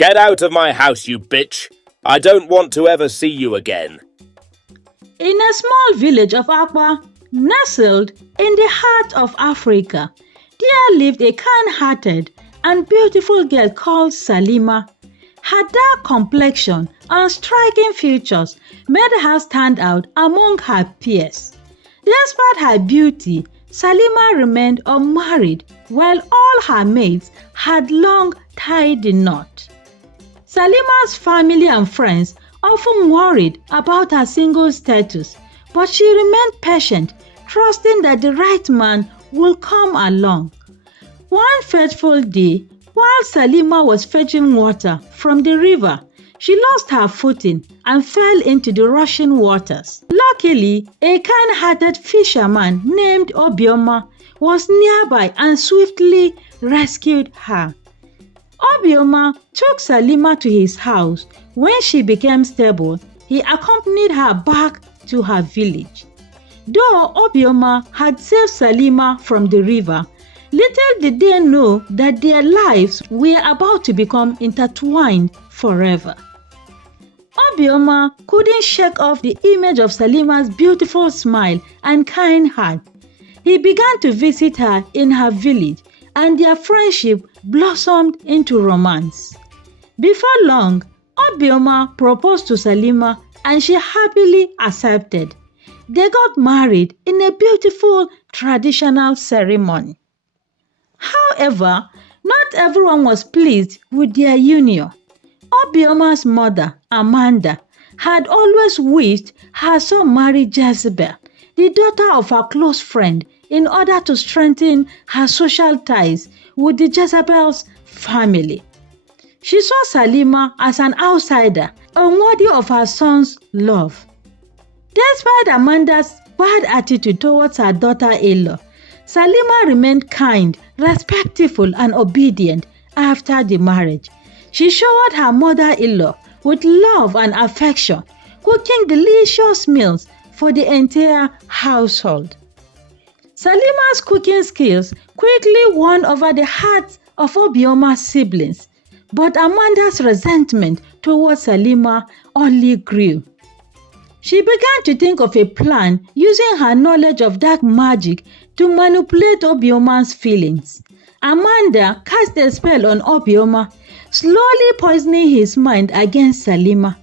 Get out of my house, you bitch! I don't want to ever see you again. In a small village of Akwa, nestled in the heart of Africa, there lived a kind-hearted and beautiful girl called Salima. Her dark complexion and striking features made her stand out among her peers. Despite her beauty, Salima remained unmarried while all her mates had long tied the knot. Salima's family and friends often worried about her single status, but she remained patient, trusting that the right man would come along. One fateful day, while Salima was fetching water from the river, she lost her footing and fell into the rushing waters. Luckily, a kind-hearted fisherman named Obioma was nearby and swiftly rescued her. Obioma took Salima to his house. When she became stable, he accompanied her back to her village. Though Obioma had saved Salima from the river, little did they know that their lives were about to become intertwined forever. Obioma couldn't shake off the image of Salima's beautiful smile and kind heart. He began to visit her in her village, and their friendship blossomed into romance. Before long, Obioma proposed to Salima and she happily accepted. They got married in a beautiful traditional ceremony. However, not everyone was pleased with their union. Obioma's mother, Amanda, had always wished her son marry Jezebel, the daughter of her close friend, in order to strengthen her social ties with the Jezebel's family. She saw Salima as an outsider, unworthy of her son's love. Despite Amanda's bad attitude towards her daughter-in-law, Salima remained kind, respectful, and obedient after the marriage. She showered her mother-in-law with love and affection, cooking delicious meals for the entire household. Salima's cooking skills quickly won over the hearts of Obioma's siblings, but Amanda's resentment towards Salima only grew. She began to think of a plan using her knowledge of dark magic to manipulate Obioma's feelings. Amanda cast a spell on Obioma, slowly poisoning his mind against Salima.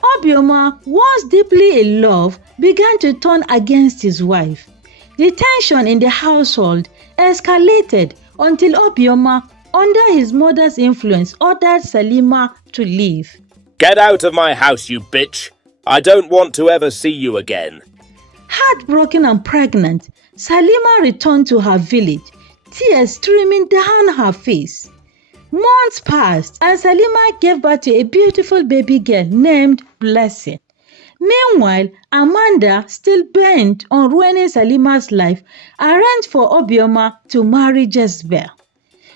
Obioma, once deeply in love, began to turn against his wife. The tension in the household escalated until Obioma, under his mother's influence, ordered Salima to leave. Get out of my house, you bitch! I don't want to ever see you again. Heartbroken and pregnant, Salima returned to her village, tears streaming down her face. Months passed and Salima gave birth to a beautiful baby girl named Blessing. Meanwhile, Amanda, still bent on ruining Salima's life, arranged for Obioma to marry Jezebel.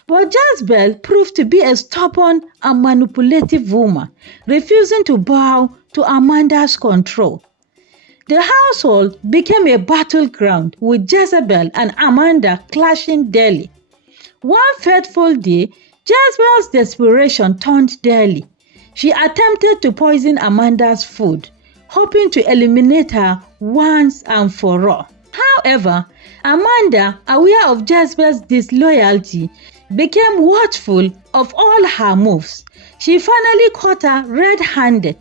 But Jezebel proved to be a stubborn and manipulative woman, refusing to bow to Amanda's control. The household became a battleground, with Jezebel and Amanda clashing daily. One fateful day, Jezebel's desperation turned deadly. She attempted to poison Amanda's food, hoping to eliminate her once and for all. However, Amanda, aware of Jezebel's disloyalty, became watchful of all her moves. She finally caught her red-handed.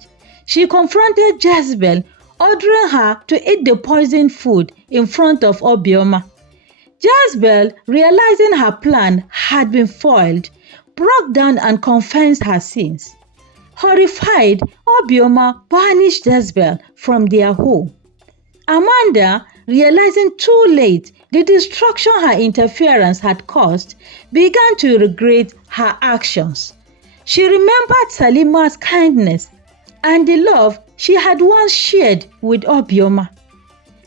She confronted Jezebel, ordering her to eat the poisoned food in front of Obioma. Jezebel, realizing her plan had been foiled, broke down and confessed her sins. Horrified, Obioma banished Jezebel from their home. Amanda, realizing too late the destruction her interference had caused, began to regret her actions. She remembered Salima's kindness and the love she had once shared with Obioma.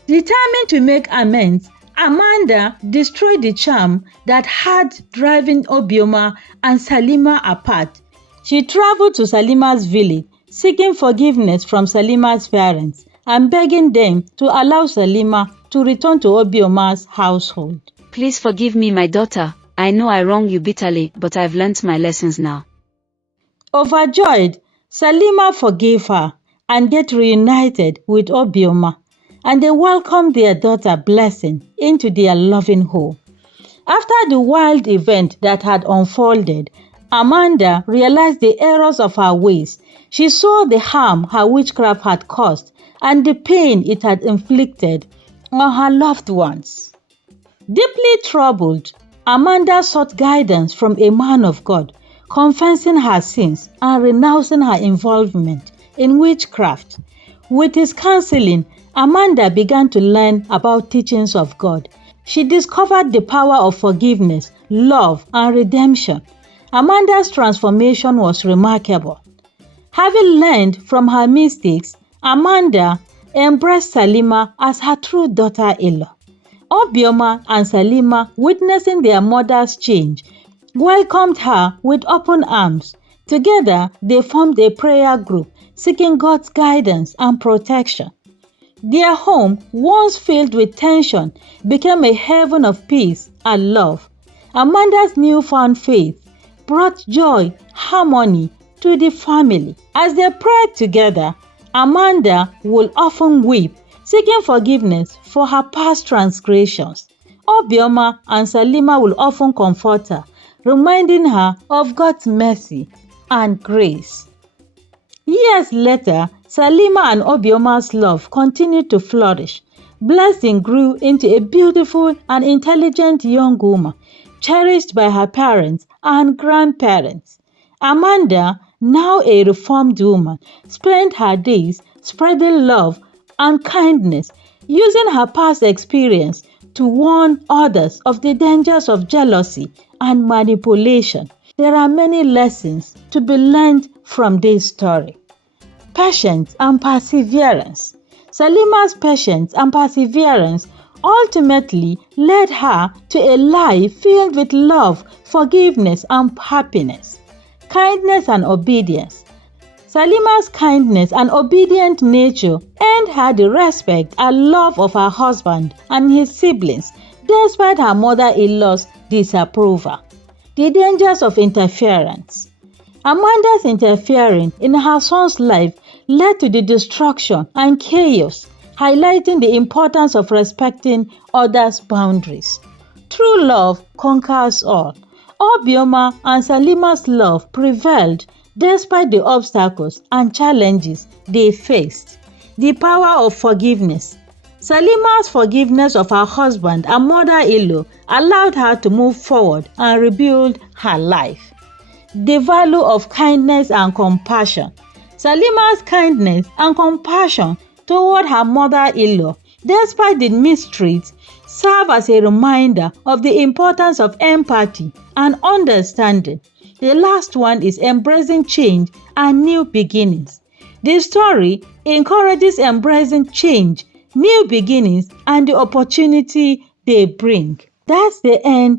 Determined to make amends, Amanda destroyed the charm that had driven Obioma and Salima apart. She traveled to Salima's village, seeking forgiveness from Salima's parents and begging them to allow Salima to return to Obioma's household. Please forgive me, my daughter. I know I wronged you bitterly, but I've learnt my lessons now. Overjoyed, Salima forgave her and get reunited with Obioma, and they welcomed their daughter Blessing into their loving home. After the wild event that had unfolded, Amanda realized the errors of her ways. She saw the harm her witchcraft had caused and the pain it had inflicted on her loved ones. Deeply troubled, Amanda sought guidance from a man of God, confessing her sins and renouncing her involvement in witchcraft. With his counseling, Amanda began to learn about teachings of God. She discovered the power of forgiveness, love, and redemption. Amanda's transformation was remarkable. Having learned from her mistakes, Amanda embraced Salima as her true daughter-in-law. Obioma and Salima, witnessing their mother's change, welcomed her with open arms. Together, they formed a prayer group seeking God's guidance and protection. Their home, once filled with tension, became a heaven of peace and love. Amanda's newfound faith brought joy, harmony to the family. As they prayed together, Amanda would often weep, seeking forgiveness for her past transgressions. Obioma and Salima will often comfort her, reminding her of God's mercy and grace. Years later, Salima and Obioma's love continued to flourish. Blessing grew into a beautiful and intelligent young woman, cherished by her parents and grandparents. Amanda, now a reformed woman, spent her days spreading love and kindness, using her past experience to warn others of the dangers of jealousy and manipulation. There are many lessons to be learned from this story. Patience and perseverance. Salima's patience and perseverance ultimately led her to a life filled with love, forgiveness, and happiness. Kindness and obedience. Salima's kindness and obedient nature earned her the respect and love of her husband and his siblings, despite her mother-in-law's disapproval. The dangers of interference. Amanda's interfering in her son's life led to the destruction and chaos, highlighting the importance of respecting others' boundaries. True love conquers all. Obioma and Salima's love prevailed despite the obstacles and challenges they faced. The power of forgiveness. Salima's forgiveness of her husband and mother-in-law allowed her to move forward and rebuild her life. The value of kindness and compassion. Salima's kindness and compassion toward her mother-in-law, despite the mistreats, serve as a reminder of the importance of empathy and understanding. The last one is embracing change and new beginnings. The story encourages embracing change, new beginnings, and the opportunity they bring. That's the end